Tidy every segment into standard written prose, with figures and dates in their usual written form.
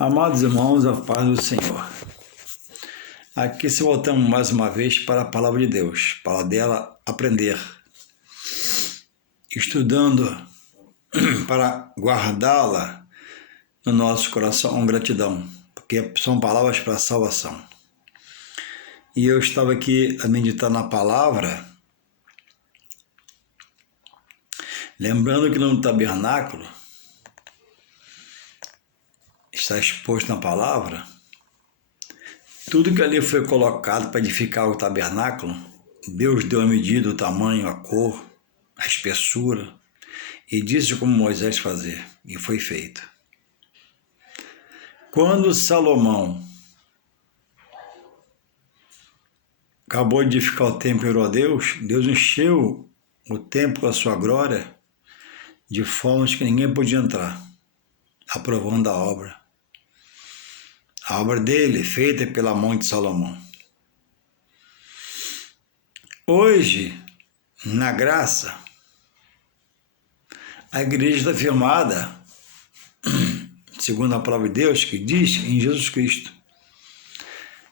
Amados irmãos, a paz do Senhor. Aqui se voltamos mais uma vez para a Palavra de Deus, para dela aprender, estudando para guardá-la no nosso coração com gratidão, porque são palavras para a salvação. E eu estava aqui a meditar na palavra, lembrando que no tabernáculo está exposto na palavra, tudo que ali foi colocado para edificar o tabernáculo, Deus deu a medida, o tamanho, a cor, a espessura, e disse como Moisés fazer, e foi feito. Quando Salomão acabou de edificar o templo e orou a Deus, Deus encheu o templo com a sua glória, de formas que ninguém podia entrar, aprovando a obra. A obra dele, feita pela mão de Salomão. Hoje, na graça, a igreja está firmada, segundo a palavra de Deus, que diz em Jesus Cristo.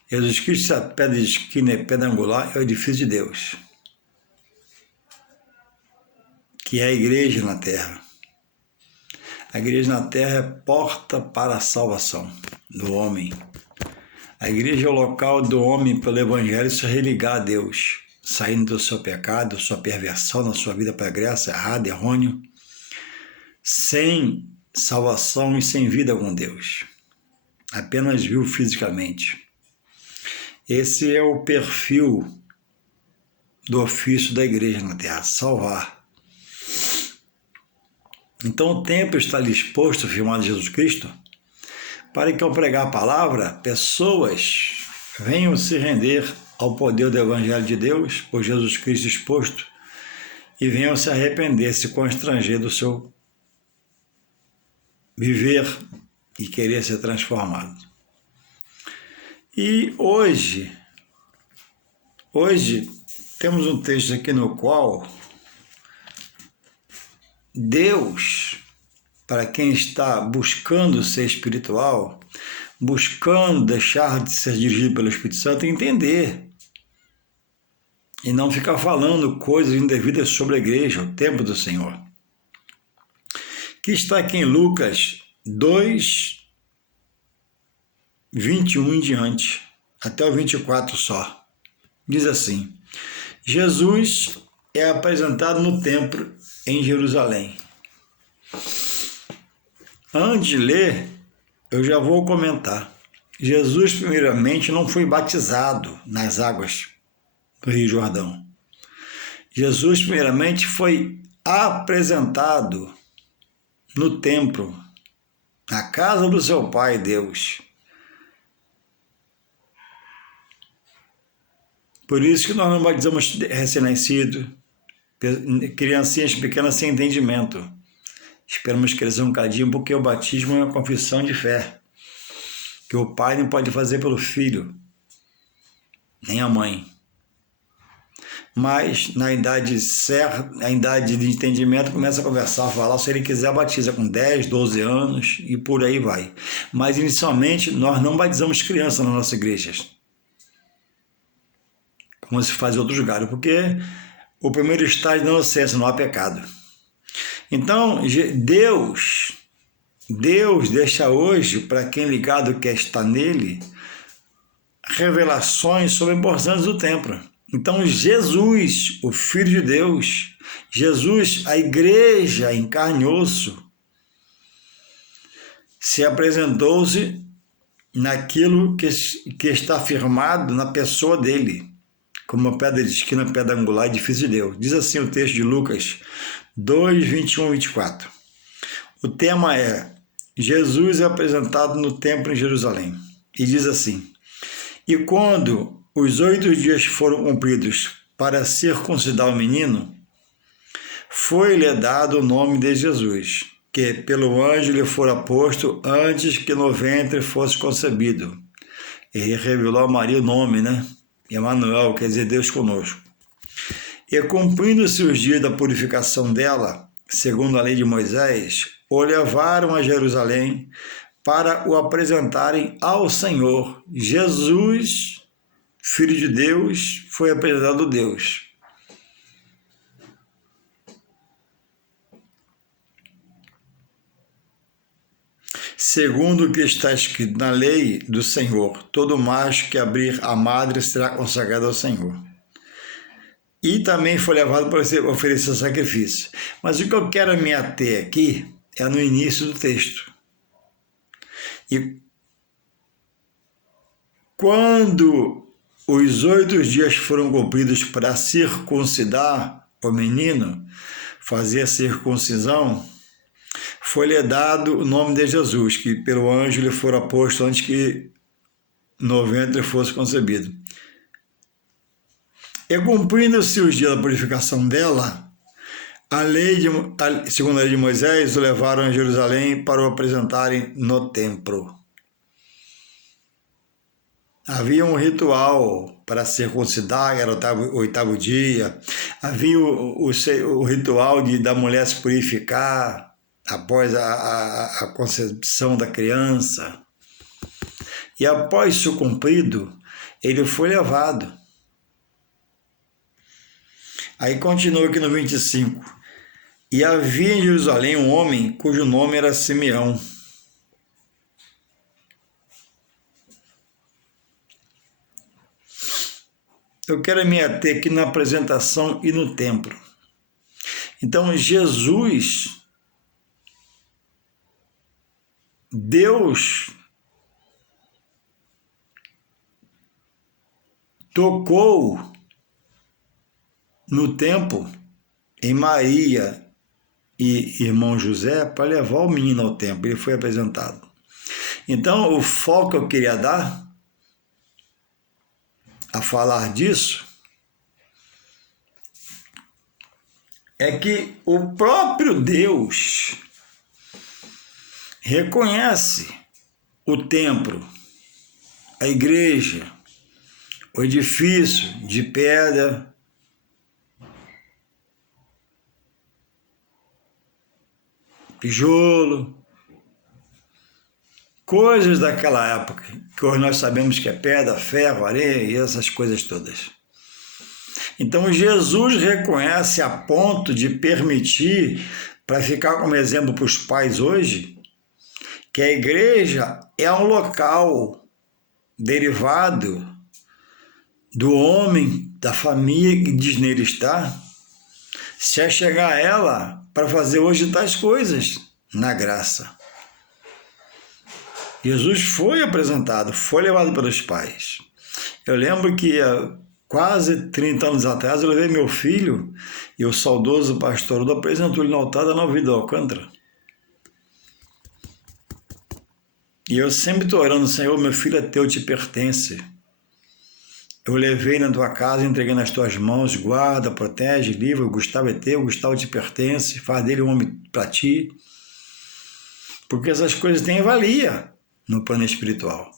Jesus Cristo é a pedra de esquina, é pedra angular, é o edifício de Deus, que é a igreja na terra. A igreja na terra é porta para a salvação do homem. A igreja é o local do homem, pelo evangelho, se religar a Deus, saindo do seu pecado, da sua perversão, da sua vida pregressa, errado, errôneo, sem salvação e sem vida com Deus. Apenas viu fisicamente. Esse é o perfil do ofício da igreja na terra, salvar. Então o templo está ali exposto, firmado em Jesus Cristo, para que ao pregar a palavra, pessoas venham se render ao poder do Evangelho de Deus, por Jesus Cristo exposto, e venham se arrepender, se constranger do seu viver e querer ser transformado. E hoje temos um texto aqui no qual Deus, para quem está buscando ser espiritual, buscando deixar de ser dirigido pelo Espírito Santo, entender e não ficar falando coisas indevidas sobre a igreja, o templo do Senhor. Que está aqui em Lucas 2, 21 em diante, até o 24 só. Diz assim: Jesus é apresentado no templo em Jerusalém. Antes de ler, eu já vou comentar. Jesus, primeiramente, não foi batizado nas águas do Rio Jordão. Jesus, primeiramente, foi apresentado no templo, na casa do seu Pai, Deus. Por isso que nós não batizamos recém-nascido, criancinhas pequenas sem entendimento. Esperamos crescer um cadinho, porque o batismo é uma confissão de fé, que o pai não pode fazer pelo filho, nem a mãe. Mas na idade certa, na idade de entendimento, começa a conversar, a falar, se ele quiser batiza com 10, 12 anos e por aí vai. Mas inicialmente nós não batizamos crianças nas nossas igrejas, como se faz em outros lugares, porque o primeiro estágio da inocência, não há pecado. Então, Deus deixa hoje, para quem ligado quer estar nele, revelações sobre a importância do templo. Então, Jesus, o Filho de Deus, Jesus, a igreja em carne e osso, se apresentou-se naquilo que está firmado na pessoa dele, como a pedra de esquina, pedra angular, edifício de Deus. Diz assim o texto de Lucas 2, 21 e 24. O tema é: Jesus é apresentado no templo em Jerusalém. E diz assim: e quando os 8 dias foram cumpridos para circuncidar o menino, foi-lhe dado o nome de Jesus, que pelo anjo lhe fora posto antes que no ventre fosse concebido. Ele revelou a Maria o nome, Emanuel, quer dizer Deus conosco. E cumprindo-se os dias da purificação dela, segundo a lei de Moisés, o levaram a Jerusalém para o apresentarem ao Senhor. Jesus, Filho de Deus, foi apresentado a Deus. Segundo o que está escrito na lei do Senhor, todo macho que abrir a madre será consagrado ao Senhor. E também foi levado para oferecer sacrifício. Mas o que eu quero me ater aqui é no início do texto. E quando os 8 dias foram cumpridos para circuncidar o menino, fazer a circuncisão, foi-lhe dado o nome de Jesus, que pelo anjo lhe fora posto antes que no ventre fosse concebido. E cumprindo-se os dias da purificação dela, segundo a lei de Moisés, o levaram a Jerusalém para o apresentarem no templo. Havia um ritual para circuncidar, que era o 8º dia. Havia o ritual da mulher se purificar após a concepção da criança. E após isso cumprido, ele foi levado. Aí continua aqui no 25. E havia em Jerusalém um homem cujo nome era Simeão. Eu quero me ater aqui na apresentação e no templo. Então, Jesus, Deus, tocou no templo em Maria e irmão José para levar o menino ao templo. Ele foi apresentado. Então, o foco que eu queria dar a falar disso é que o próprio Deus reconhece o templo, a igreja, o edifício de pedra, tijolo, coisas daquela época, que hoje nós sabemos que é pedra, ferro, areia e essas coisas todas. Então Jesus reconhece a ponto de permitir, para ficar como exemplo para os pais hoje, que a igreja é um local derivado do homem, da família que diz nele estar, se é chegar a ela para fazer hoje tais coisas na graça. Jesus foi apresentado, foi levado pelos pais. Eu lembro que há quase 30 anos atrás eu levei meu filho e o saudoso pastor Udo apresentou ele no altar da Nova Vida do Alcântara. E eu sempre estou orando, Senhor, meu filho é teu, te pertence. Eu levei na tua casa, entreguei nas tuas mãos, guarda, protege, livra, o Gustavo é teu, o Gustavo te pertence, faz dele um homem para ti. Porque essas coisas têm valia no plano espiritual.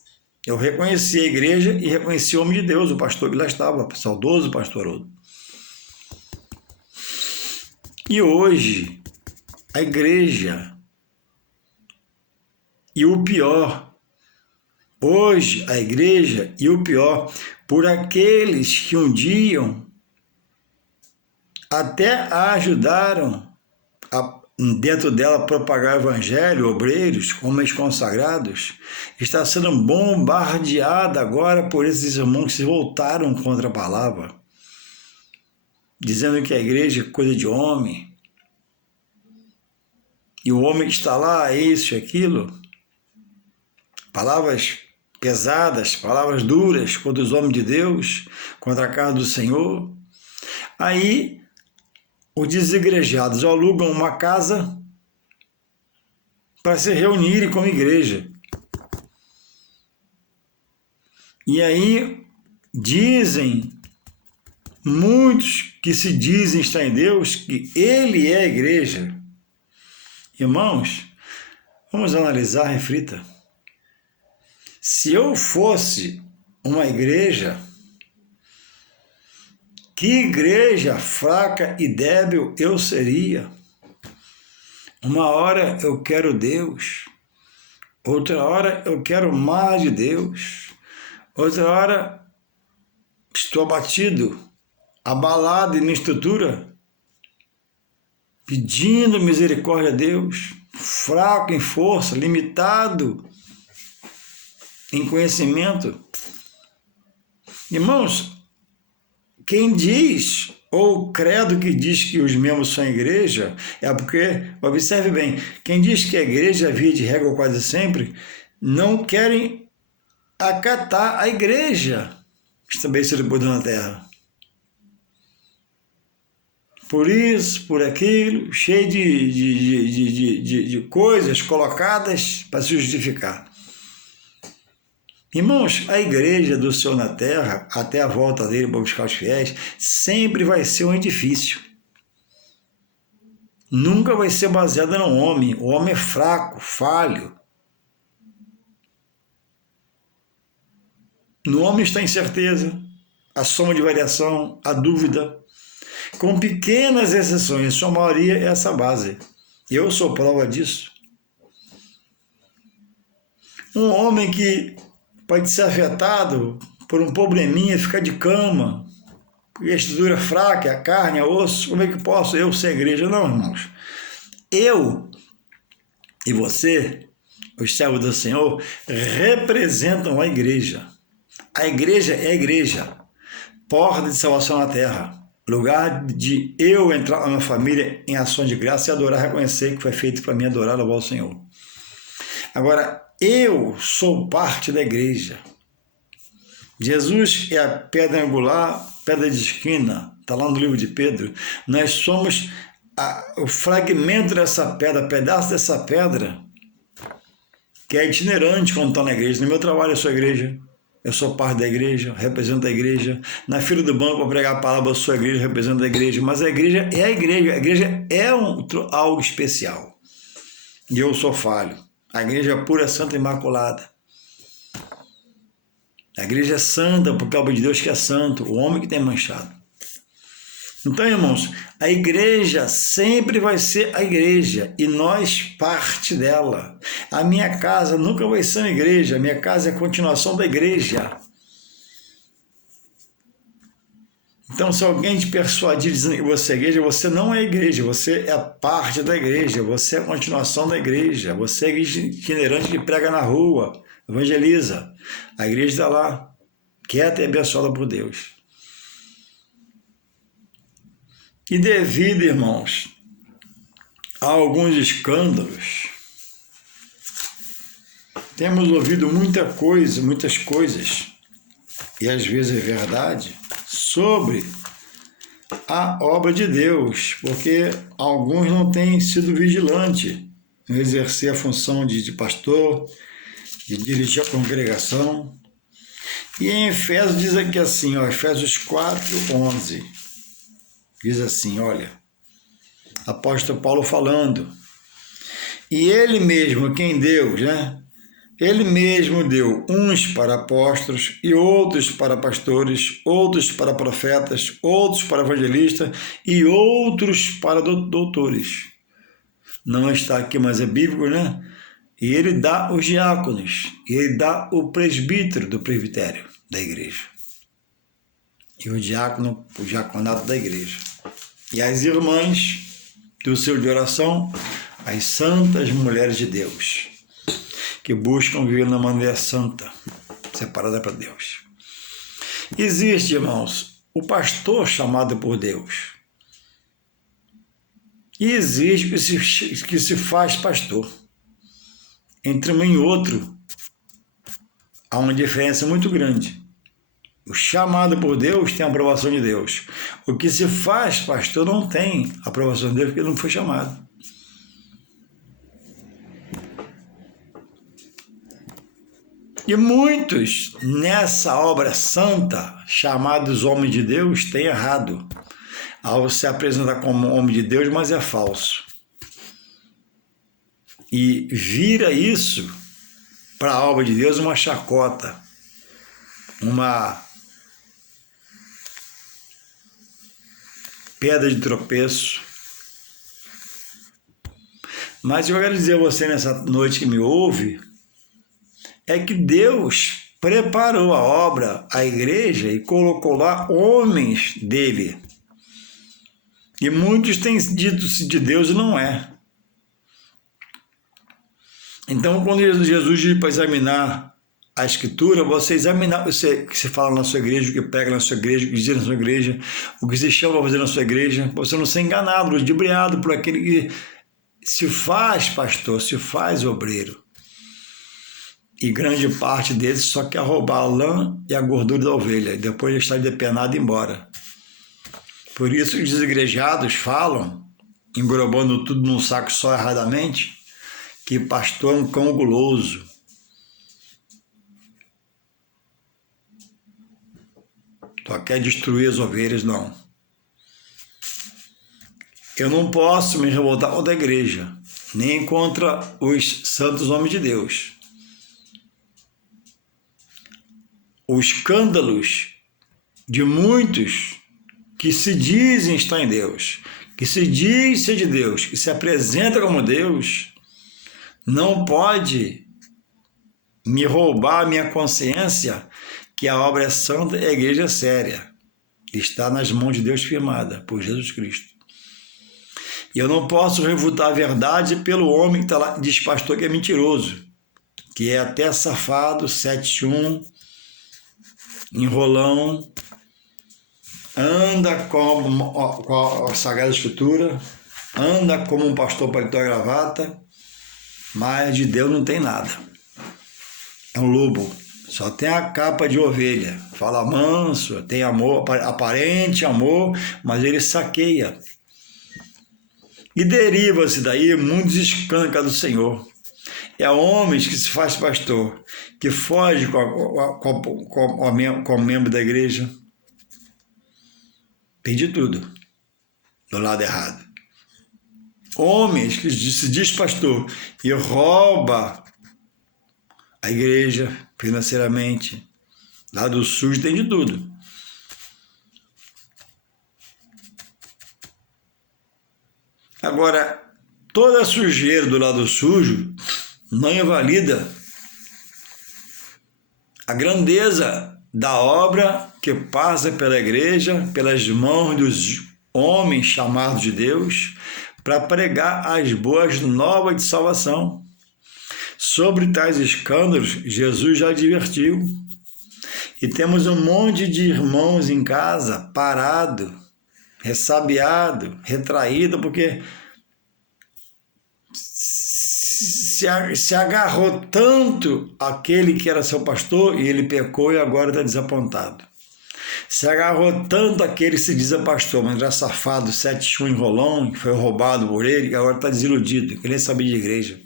Eu reconheci a igreja e reconheci o homem de Deus, o pastor que lá estava, o saudoso pastor Udo. E hoje, a igreja, e o pior, hoje a igreja e o pior, por aqueles que um dia até a ajudaram dentro dela propagar o evangelho, obreiros, homens consagrados, está sendo bombardeada agora por esses irmãos que se voltaram contra a palavra, dizendo que a igreja é coisa de homem, e o homem que está lá é isso e aquilo. Palavras pesadas, palavras duras contra os homens de Deus, contra a casa do Senhor. Aí, os desigrejados alugam uma casa para se reunirem como igreja. E aí, dizem, muitos que se dizem estar em Deus, que Ele é a igreja. Irmãos, vamos analisar, reflita. Se eu fosse uma igreja, que igreja fraca e débil eu seria? Uma hora eu quero Deus, Outra hora eu quero mais de Deus. Outra hora estou abatido, abalado em minha estrutura, pedindo misericórdia a Deus, fraco em força, limitado em conhecimento. Irmãos, quem diz, ou credo que diz que os membros são igreja, é porque, observe bem, quem diz que a igreja, via de regra quase sempre, não querem acatar a igreja estabelecida por Deus na terra. Por isso, por aquilo, cheio de coisas colocadas para se justificar. Irmãos, a igreja do Senhor na terra, até a volta dele para buscar os fiéis, sempre vai ser um edifício. Nunca vai ser baseada no homem. O homem é fraco, falho. No homem está a incerteza, a soma de variação, a dúvida. Com pequenas exceções, sua maioria é essa base. Eu sou prova disso. Um homem que pode ser afetado por um probleminha, ficar de cama, porque a estrutura é fraca, a carne, a osso, como é que posso eu ser igreja? Não, irmãos. Eu e você, os servos do Senhor, representam a igreja. A igreja é a igreja, porta de salvação na terra, lugar de eu entrar na minha família em ações de graça e adorar, reconhecer que foi feito para mim adorar, louvar o Senhor. Agora, eu sou parte da igreja. Jesus é a pedra angular, pedra de esquina, está lá no livro de Pedro. Nós somos o fragmento dessa pedra, pedaço dessa pedra, que é itinerante quando está na igreja. No meu trabalho eu sou igreja, eu sou parte da igreja, represento a igreja. Na fila do banco para pregar a palavra eu sou a igreja, represento a igreja. Mas a igreja é a igreja é algo especial. E eu sou falho. A igreja é pura, santa e imaculada. A igreja é santa porque é a obra de Deus que é santo, o homem que tem manchado. Então, irmãos, a igreja sempre vai ser a igreja e nós parte dela. A minha casa nunca vai ser uma igreja, a minha casa é a continuação da igreja. Então, se alguém te persuadir dizendo que você é igreja, você não é igreja, você é parte da igreja, você é a continuação da igreja, você é igreja itinerante que prega na rua, evangeliza. A igreja está lá, quieta e abençoada por Deus. E devido, irmãos, a alguns escândalos, temos ouvido muitas coisas, e às vezes é verdade, sobre a obra de Deus, porque alguns não têm sido vigilantes em exercer a função de pastor, de dirigir a congregação. E em Efésios diz aqui assim, ó, Efésios 4:11, diz assim, olha, apóstolo Paulo falando, e ele mesmo, quem deu, né? Ele mesmo deu uns para apóstolos e outros para pastores, outros para profetas, outros para evangelistas e outros para doutores. Não está aqui, mas é bíblico, né? E ele dá os diáconos, e ele dá o presbítero do presbitério da igreja. E o diácono, o diaconato da igreja. E as irmãs do seu de oração, as santas mulheres de Deus, que buscam viver na maneira santa, separada para Deus. Existe, irmãos, o pastor chamado por Deus. E existe que se faz pastor. Entre um e outro, há uma diferença muito grande. O chamado por Deus tem a aprovação de Deus. O que se faz pastor não tem a aprovação de Deus porque não foi chamado. E muitos nessa obra santa, chamados homens de Deus, têm errado ao se apresentar como homem de Deus, mas é falso. E vira isso para a obra de Deus uma chacota, uma pedra de tropeço. Mas eu quero dizer a você nessa noite que me ouve, é que Deus preparou a obra, a igreja, e colocou lá homens dele. E muitos têm dito-se de Deus e não é. Então, quando Jesus diz para examinar a Escritura, você examinar o que se fala na sua igreja, o que prega na sua igreja, o que diz na sua igreja, o que se chama a fazer na sua igreja, você não ser enganado, ludibriado por aquele que se faz pastor, se faz obreiro. E grande parte deles só quer roubar a lã e a gordura da ovelha, e depois de estar depenado e ir embora. Por isso os desigrejados falam, englobando tudo num saco só erradamente, que pastor é um cão guloso. Só quer destruir as ovelhas, não. Eu não posso me revoltar contra a igreja, nem contra os santos homens de Deus. Os escândalos de muitos que se dizem estar em Deus, que se diz ser de Deus, que se apresenta como Deus, não pode me roubar a minha consciência que a obra é santa e a igreja é séria. Está nas mãos de Deus firmada por Jesus Cristo. E eu não posso refutar a verdade pelo homem que está lá, diz pastor que é mentiroso, que é até safado, 7-1, enrolão, anda com a Sagrada Escritura, anda como um pastor paletó e gravata, mas de Deus não tem nada. É um lobo, só tem a capa de ovelha, fala manso, tem amor, aparente amor, mas ele saqueia. E deriva-se daí muitos escândalos do Senhor. É homens que se faz pastor, que foge com membro da igreja. Tem de tudo do lado errado. Homens que se diz pastor e rouba a igreja financeiramente. Lado sujo tem de tudo. Agora, toda a sujeira do lado sujo não invalida a grandeza da obra que passa pela igreja, pelas mãos dos homens chamados de Deus, para pregar as boas novas de salvação. Sobre tais escândalos, Jesus já advertiu. E temos um monte de irmãos em casa, parado, ressabiado, retraído, porque se agarrou tanto àquele que era seu pastor e ele pecou e agora está desapontado. Se agarrou tanto àquele que se diz pastor, mas era safado, 7-1 enrolão, que foi roubado por ele e agora está desiludido, que nem sabia de igreja.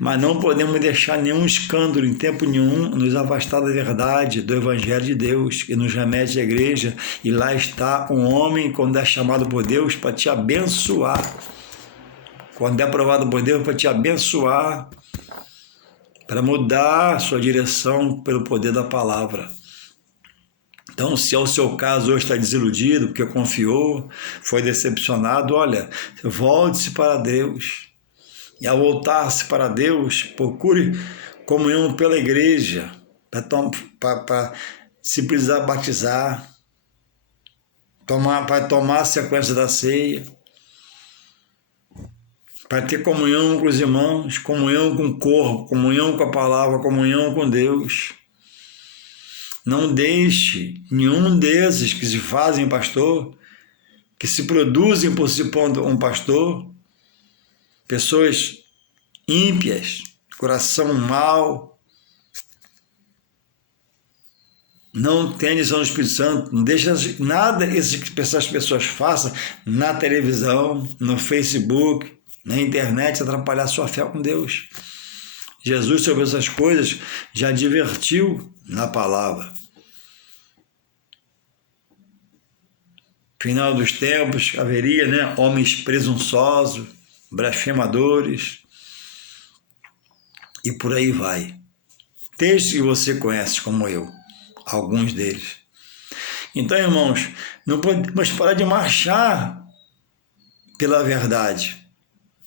Mas não podemos deixar nenhum escândalo, em tempo nenhum, nos afastar da verdade, do Evangelho de Deus, que nos remete à igreja, e lá está um homem, quando é chamado por Deus, para te abençoar. Quando é aprovado por Deus, para te abençoar, para mudar a sua direção pelo poder da palavra. Então, se é o seu caso hoje está desiludido, porque confiou, foi decepcionado, olha, volte-se para Deus. E ao voltar-se para Deus, procure comunhão pela igreja, para se precisar batizar, para tomar a sequência da ceia, para ter comunhão com os irmãos, comunhão com o corpo, comunhão com a palavra, comunhão com Deus. Não deixe nenhum desses que se fazem pastor, que se produzem por si um pastor, pessoas ímpias, coração mau, não tem lição do Espírito Santo, não deixa nada que essas pessoas façam na televisão, no Facebook, na internet, atrapalhar sua fé com Deus. Jesus, sobre essas coisas, já advertiu na palavra. Final dos tempos, haveria, homens presunçosos, blasfemadores, e por aí vai. Textos que você conhece, como eu, alguns deles. Então, irmãos, não podemos parar de marchar pela verdade.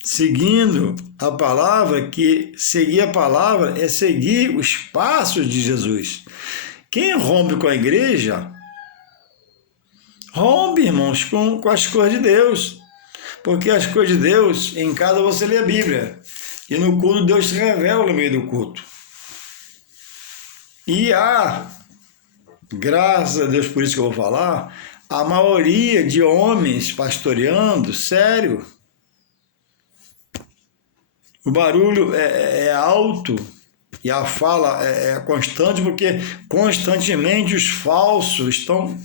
seguindo a palavra, que seguir a palavra é seguir os passos de Jesus. Quem rompe com a igreja, rompe, irmãos, com as coisas de Deus. Porque as coisas de Deus, em casa você lê a Bíblia. E no culto Deus se revela no meio do culto. E graças a Deus, por isso que eu vou falar, a maioria de homens pastoreando, sério, o barulho é alto e a fala é constante, porque constantemente os falsos estão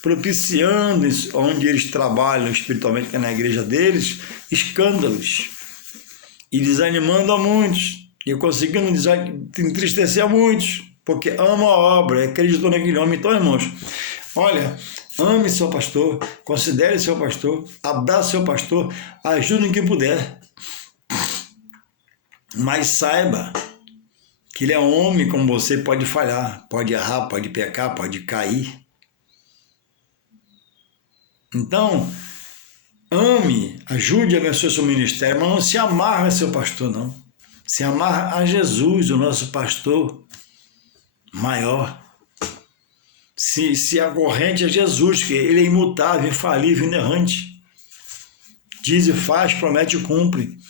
propiciando, onde eles trabalham espiritualmente, que é na igreja deles, escândalos e desanimando a muitos e conseguindo entristecer a muitos, porque ama a obra, acreditou naquele homem. Então, irmãos, olha, ame seu pastor, considere seu pastor, abrace seu pastor, ajude em que puder. Mas saiba que ele é homem como você, pode falhar, pode errar, pode pecar, pode cair. Então, ame, ajude a abençoe seu ministério, mas não se amarra a seu pastor, não. Se amarra a Jesus, o nosso pastor maior. Se a corrente é Jesus, que ele é imutável, infalível, inerrante. Diz e faz, promete e cumpre.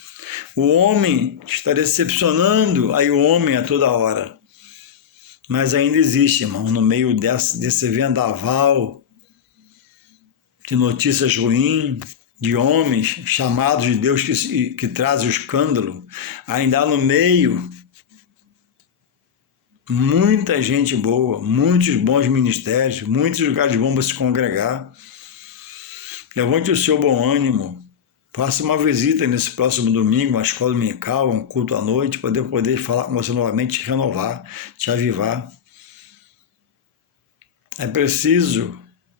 O homem está decepcionando aí o homem a toda hora. Mas ainda existe, irmão, no meio desse vendaval de notícias ruins, de homens chamados de Deus que trazem o escândalo, ainda há no meio muita gente boa, muitos bons ministérios, muitos lugares bons para se congregar. Levante o seu bom ânimo. Faça uma visita nesse próximo domingo, uma escola dominical, um culto à noite, para poder falar com você novamente, te renovar, te avivar. É preciso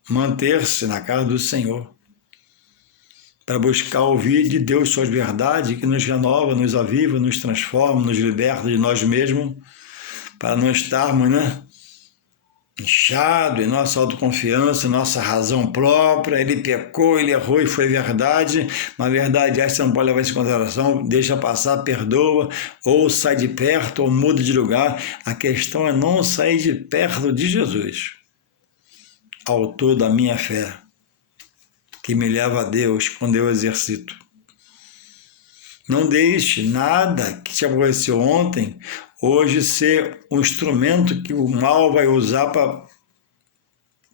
manter-se na casa do Senhor, para buscar ouvir de Deus suas verdades, que nos renova, nos aviva, nos transforma, nos liberta de nós mesmos, para não estarmos, inchado em nossa autoconfiança, nossa razão própria. Ele pecou, ele errou e foi verdade, mas verdade essa não pode levar isso em consideração, deixa passar, perdoa, ou sai de perto, ou muda de lugar. A questão é não sair de perto de Jesus, autor da minha fé, que me leva a Deus quando eu exercito. Não deixe nada que te aborreceu ontem hoje ser um instrumento que o mal vai usar para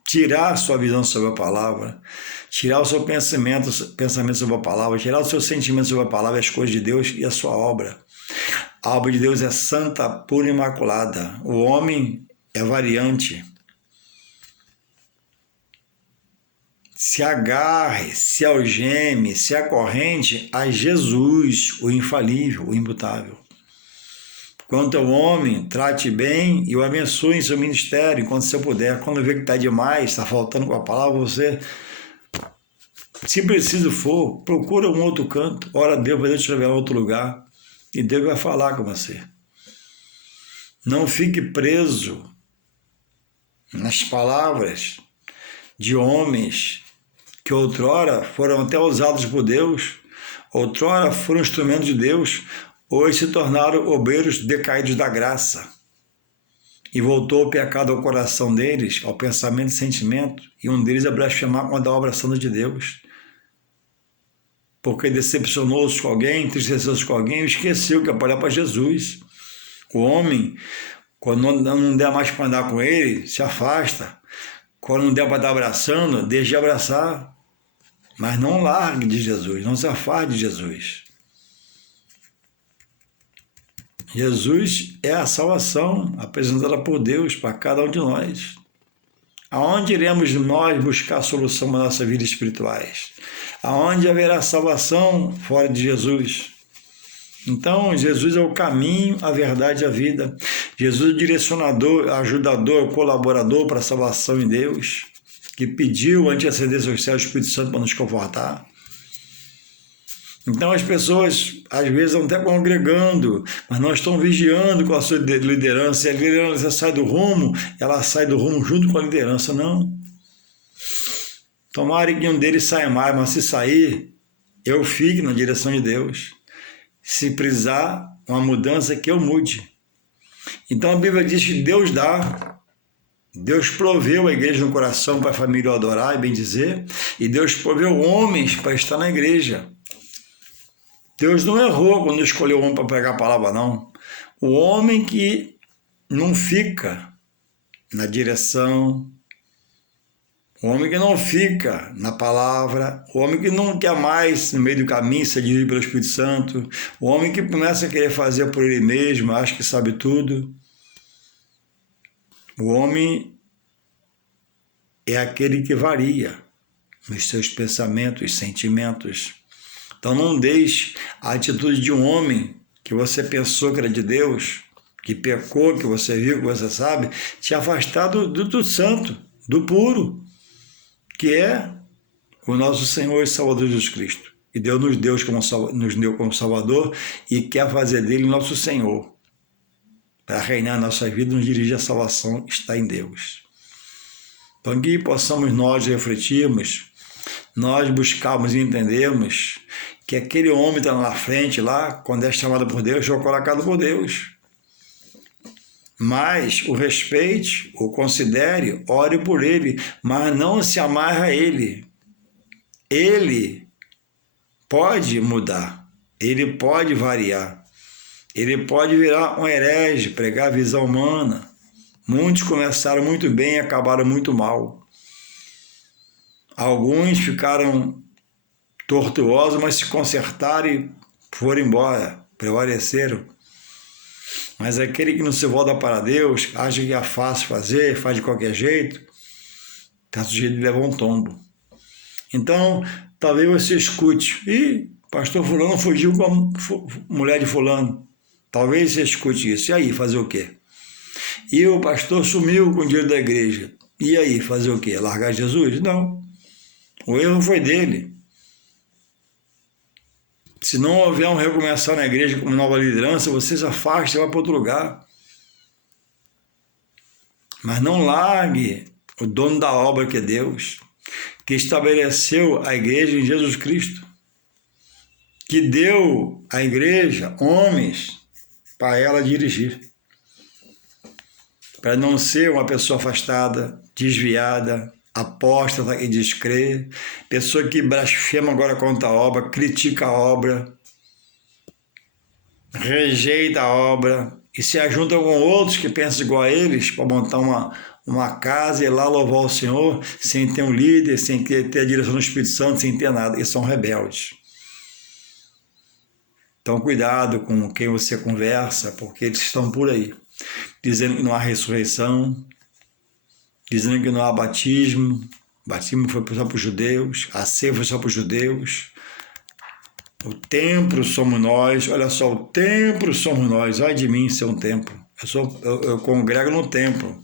tirar a sua visão sobre a palavra, tirar o seu pensamento sobre a palavra, tirar o seu sentimento sobre a palavra, as coisas de Deus e a sua obra. A obra de Deus é santa, pura e imaculada. O homem é variante. Se agarre, se algeme, se acorrente a Jesus, o infalível, o imutável. Quanto ao homem, trate bem e o abençoe em seu ministério, enquanto você puder. Quando vê que está demais, está faltando com a palavra, você, se preciso for, procura um outro canto, ora a Deus, vai te revelar outro lugar, e Deus vai falar com você. Não fique preso nas palavras de homens que outrora foram até usados por Deus, outrora foram instrumentos de Deus, hoje se tornaram obreiros decaídos da graça. E voltou o pecado ao coração deles, ao pensamento e sentimento, e um deles é blasfemar contra a obra santa de Deus. Porque decepcionou-se com alguém, entristeceu-se com alguém, esqueceu que é para olhar para Jesus. O homem, quando não der mais para andar com ele, se afasta. Quando não der para estar abraçando, deixe de abraçar. Mas não largue de Jesus, não se afaste de Jesus. Jesus é a salvação apresentada por Deus para cada um de nós. Aonde iremos nós buscar a solução para a nossa vida espirituais? Aonde haverá salvação fora de Jesus? Então, Jesus é o caminho, a verdade e a vida. Jesus é o direcionador, ajudador, colaborador para a salvação em Deus, que pediu antes de ascender aos céus o Espírito Santo para nos confortar. Então as pessoas, às vezes, estão até congregando, mas não estão vigiando com a sua liderança. E a liderança sai do rumo, ela sai do rumo junto com a liderança, não. Tomara que um deles saia mais, mas se sair, eu fique na direção de Deus. Se precisar uma mudança, que eu mude. Então a Bíblia diz que Deus dá. Deus proveu a igreja no coração para a família adorar e bendizer, e Deus proveu homens para estar na igreja. Deus não errou quando escolheu o homem para pregar a palavra, não. O homem que não fica na direção, o homem que não fica na palavra, o homem que não quer mais no meio do caminho ser dirigido pelo Espírito Santo, o homem que começa a querer fazer por ele mesmo, acha que sabe tudo. O homem é aquele que varia nos seus pensamentos, sentimentos. Então não deixe a atitude de um homem que você pensou que era de Deus, que pecou, que você viu, que você sabe, te afastar do santo, do puro, que é o nosso Senhor e Salvador Jesus Cristo. E Deus nos deu como Salvador e quer fazer dele nosso Senhor. Para reinar a nossa vida, nos dirigir à salvação, está em Deus. Então que possamos nós refletirmos, nós buscarmos e entendermos que aquele homem está lá na frente, lá, quando é chamado por Deus, foi colocado por Deus. Mas o respeite, o considere, ore por ele, mas não se amarre a ele. Ele pode mudar, ele pode variar. Ele pode virar um herege, pregar a visão humana. Muitos começaram muito bem e acabaram muito mal. Alguns ficaram tortuosos, mas se consertaram e foram embora, prevaleceram. Mas aquele que não se volta para Deus, acha que é fácil fazer, faz de qualquer jeito, está sujeito de levar um tombo. Então, talvez você escute, pastor fulano fugiu com a mulher de fulano. Talvez você escute isso. E aí, fazer o quê? E o pastor sumiu com o dinheiro da igreja. E aí, fazer o quê? Largar Jesus? Não. O erro foi dele. Se não houver um recomeçar na igreja com nova liderança, você se afasta e vai para outro lugar. Mas não largue o dono da obra, que é Deus, que estabeleceu a igreja em Jesus Cristo, que deu à igreja homens para ela dirigir, para não ser uma pessoa afastada, desviada, apóstata e descrer, pessoa que blasfema agora contra a obra, critica a obra, rejeita a obra e se ajunta com outros que pensam igual a eles para montar uma casa e lá louvar o Senhor sem ter um líder, sem ter a direção do Espírito Santo, sem ter nada. Eles são rebeldes. Então, cuidado com quem você conversa, porque eles estão por aí, dizendo que não há ressurreição, dizendo que não há batismo. Batismo foi só para os judeus, a ceia foi só para os judeus. O templo somos nós, olha só, o templo somos nós. Ai de mim ser um templo. Eu congrego no templo,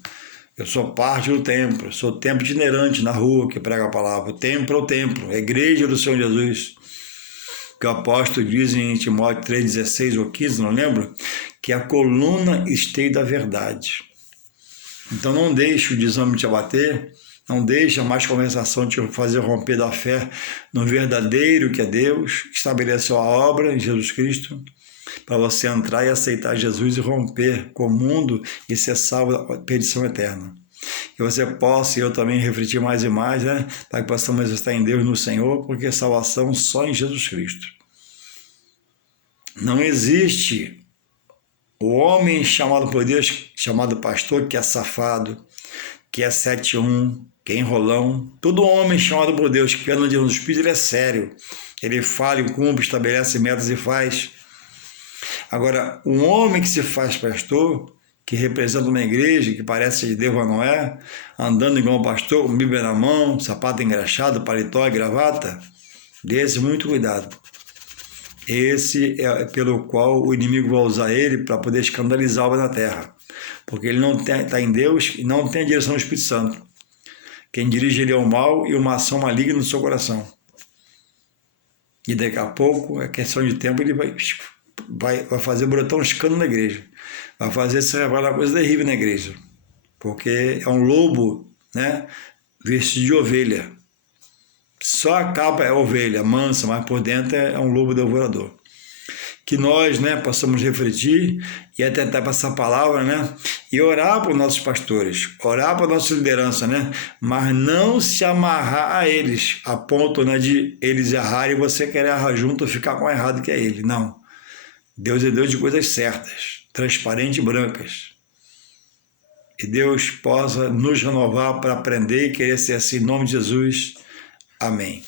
eu sou parte do templo, sou templo itinerante na rua que prega a palavra. O templo é o templo, é a igreja do Senhor Jesus. Que o apóstolo diz em Timóteo 3,16 ou 15, não lembro, que a coluna esteia da verdade. Então não deixe o desânimo te abater, não deixe a mais conversação te fazer romper da fé no verdadeiro que é Deus, que estabeleceu a obra em Jesus Cristo, para você entrar e aceitar Jesus e romper com o mundo e ser salvo da perdição eterna. Que você possa, e eu também, refletir mais e mais, né? Para que possamos estar em Deus, no Senhor, porque salvação só em Jesus Cristo. Não existe o homem chamado por Deus, chamado pastor, que é safado, que é 7-1, que é enrolão. Todo homem chamado por Deus, que anda diante do Espírito, ele é sério. Ele fala e cumpre, estabelece metas e faz. Agora, um homem que se faz pastor, que representa uma igreja, que parece de Deus, mas não é, andando igual um pastor, com Bíblia na mão, sapato engraxado, paletó e gravata, desse muito cuidado. Esse é pelo qual o inimigo vai usar ele para poder escandalizar a obra na terra, porque ele não está em Deus e não tem a direção do Espírito Santo. Quem dirige ele é o mal e uma ação maligna no seu coração. E daqui a pouco, é questão de tempo, ele vai fazer brotar um escândalo na igreja. Vai fazer se revelar coisa terrível na igreja. Porque é um lobo, né, vestido de ovelha. Só a capa é ovelha, mansa, mas por dentro é um lobo devorador. Que nós, né, possamos refletir e atentar para essa palavra, né, e orar para os nossos pastores, orar para a nossa liderança, né, mas não se amarrar a eles, a ponto, né, de eles errarem e você querer errar junto ou ficar com o errado que é ele. Não. Deus é Deus de coisas certas, transparentes e brancas. Que Deus possa nos renovar para aprender e querer ser assim, em nome de Jesus. Amém.